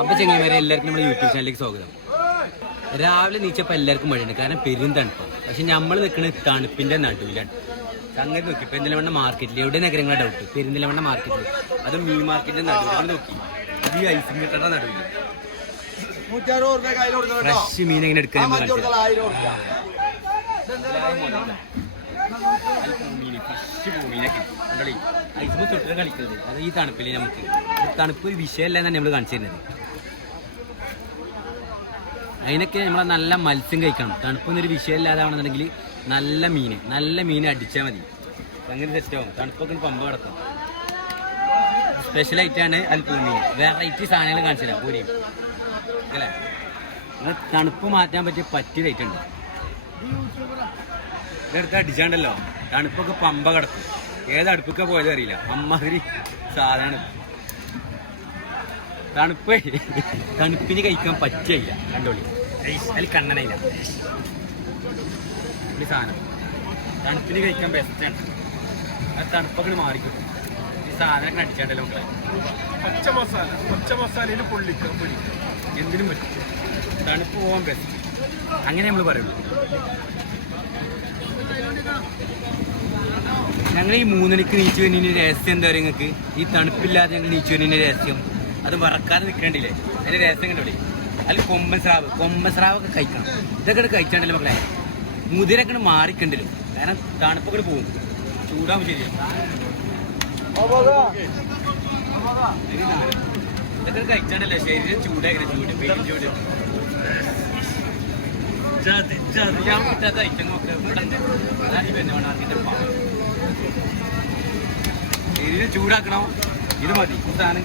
അപ്പൊ ചെങ്ങന്മാരെ എല്ലാവർക്കും നമ്മുടെ യൂട്യൂബ് ചാനലിലേക്ക് സ്വാഗതം. രാവിലെ നീച്ചപ്പോ എല്ലാവർക്കും മഴയുണ്ട് കാരണം പെരും തണുപ്പ്. പക്ഷെ നമ്മൾ നിൽക്കുന്നത് തണുപ്പിന്റെ നടുവിലാണ്. അങ്ങനെ നോക്കി പെരുന്തലമണ്ണ മാർക്കറ്റിൽ എവിടെ നഗരങ്ങളെ ഡൗട്ട് പെരുന്തലമണ്ണ മാർക്കറ്റിൽ അത് മീൻ മാർക്കറ്റിന്റെ നടുവിൽ നോക്കി. ഈ ഐസിംഗ് കിട്ടണ നടുവിൽ ഫ്രഷ് മീൻ എങ്ങനെ എടുക്കാൻ നമ്മൾ കാണിച്ചുതരാം. മീന് ഫ്രഷ് പൂമീനൊക്കെ കണ്ടോളി ഐസ്മ തൊട്ടിട്ട് കളിക്കുന്നത് അത് ഈ തണുപ്പിൽ നമുക്ക്. തണുപ്പ് ഒരു വിഷയമല്ല എന്നാണ് നമ്മൾ കാണിച്ചു തരുന്നത്. അതിനൊക്കെ നമ്മളെ നല്ല മത്സ്യം കഴിക്കണം. തണുപ്പൊന്നൊരു വിഷയമില്ലാതാണെന്നുണ്ടെങ്കിൽ നല്ല മീൻ നല്ല മീൻ അടിച്ചാൽ മതി. അങ്ങനെ സെറ്റാവും തണുപ്പൊക്കെ പമ്പ് കിടക്കും സ്പെഷ്യൽ ആയിട്ടാണ് അൽപ്പൂമീൻ വെറൈറ്റി സാധനങ്ങൾ കാണിച്ചു തരാം. പൂരിയും അല്ലേ? തണുപ്പ് മാറ്റാൻ പറ്റിയ പറ്റിയ റേറ്റ് ഉണ്ട്. ഇതെടുത്ത് അടിച്ചാണ്ടല്ലോ. തണുപ്പൊക്കെ പമ്പ കിടക്കും ഏത് അടുപ്പൊക്കെ പോയത് അറിയില്ല. അമ്മാതിരി സാധനമാണ് തണുപ്പ്. തണുപ്പിന് കഴിക്കാൻ പറ്റില്ല കണ്ടോളി. അതിൽ കണ്ണനയില്ല ഈ സാധനം. തണുപ്പിന് കഴിക്കാൻ ബെസ്റ്റാണ് അത് തണുപ്പൊക്കെ മാറിക്കിട്ടും. ഈ സാധനമൊക്കെ അടിച്ചാണ്ടല്ലോ മക്കളെ. പച്ച മസാല. പച്ച മസാലയിൽ പൊള്ളിക്കുക പൊടി എന്തിനും പറ്റും. തണുപ്പ് പോകാൻ ബെസ്റ്റ് അങ്ങനെ നമ്മൾ പറയുള്ളൂ. ഞങ്ങൾ ഈ മൂന്നണിക്ക് നീച്ചു വരുന്നതിന് രഹസ്യം എന്താ പറയുക നിങ്ങൾക്ക്? ഈ തണുപ്പില്ലാതെ ഞങ്ങൾ നീച്ചു വരുന്നതിന് രഹസ്യം. അത് വറക്കാതെ നിൽക്കണ്ടില്ലേ? അതിന് രഹസ്യം കണ്ടോളി അതിൽ കൊമ്പൻ സ്രാവ്. കൊമ്പൻ സ്രാവൊക്കെ കഴിക്കണം. ഇതൊക്കെ കഴിച്ചാണ്ടല്ലോ മക്കളെ? മുതിരൊക്കെ മാറിക്കണ്ടല്ലോ. കാരണം തണുപ്പൊക്കെ പോകും. ചൂടാകും ശരി ഇതൊക്കെ കഴിച്ചാണ്ടല്ലോ? ശരീരം ചൂടാക്കണം ചൂട്. പെയിൻ ചൂട്. ഞാൻ കിട്ടാത്ത ഐറ്റങ്ങളൊക്കെ ഇവിടെ. അതാണ് ഈ ശരീരം ചൂടാക്കണോ. ഇത് മതി. സാധനം.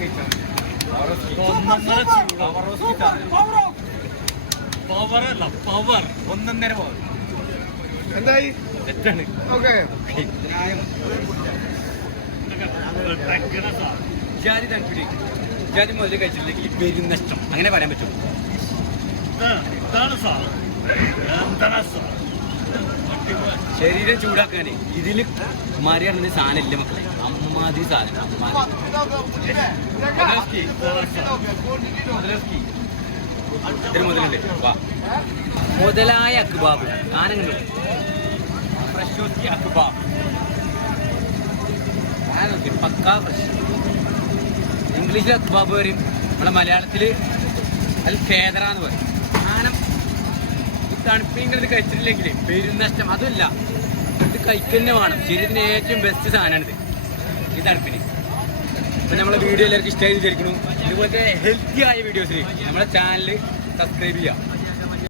Power പവർ അല്ല പവർ ഒന്നൊന്നര പവർ എന്തായി? തെറ്റാണ്. ഓക്കെ. ജാതി തണുപ്പിൽ ജാതി മുതൽ കഴിച്ചിട്ടില്ലെങ്കിൽ പെരും നഷ്ടം. അങ്ങനെ പറയാൻ പറ്റും. ഇതാണ് സാധനം. എന്താണ് സാധനം? ശരീരം ചൂടാക്കാനേ ഇതിൽ മറിയാടുന്ന സാധനം ഇല്ല മക്കളെ. അമ്മാതി സാധനം മുതലുണ്ട് വാ മുതലായ അക്ബാബ് ആനങ്ങൾ ഫ്രഷ് അക്ബാബ്. പക്കാ ഫ്രഷ് ഇംഗ്ലീഷിൽ അക്ബാബ് പറയും. നമ്മളെ മലയാളത്തിൽ അതിൽ എന്ന് പറയും. തണുപ്പിന്റെ ഇത് കഴിച്ചിട്ടില്ലെങ്കിൽ പെരുന്നഷ്ടം അതുമില്ല ഇത് കഴിക്കന്നെ വേണം. ശരീരത്തിന് ഏറ്റവും ബെസ്റ്റ് സാധനമാണിത് ഈ തണുപ്പിന്. അപ്പം നമ്മളെ വീഡിയോ എല്ലാവർക്കും ഇഷ്ടമായി വിചാരിക്കുന്നു. ഇതുപോലത്തെ ഹെൽത്തി ആയ വീഡിയോസിന് നമ്മളെ ചാനൽ സബ്സ്ക്രൈബ് ചെയ്യുക.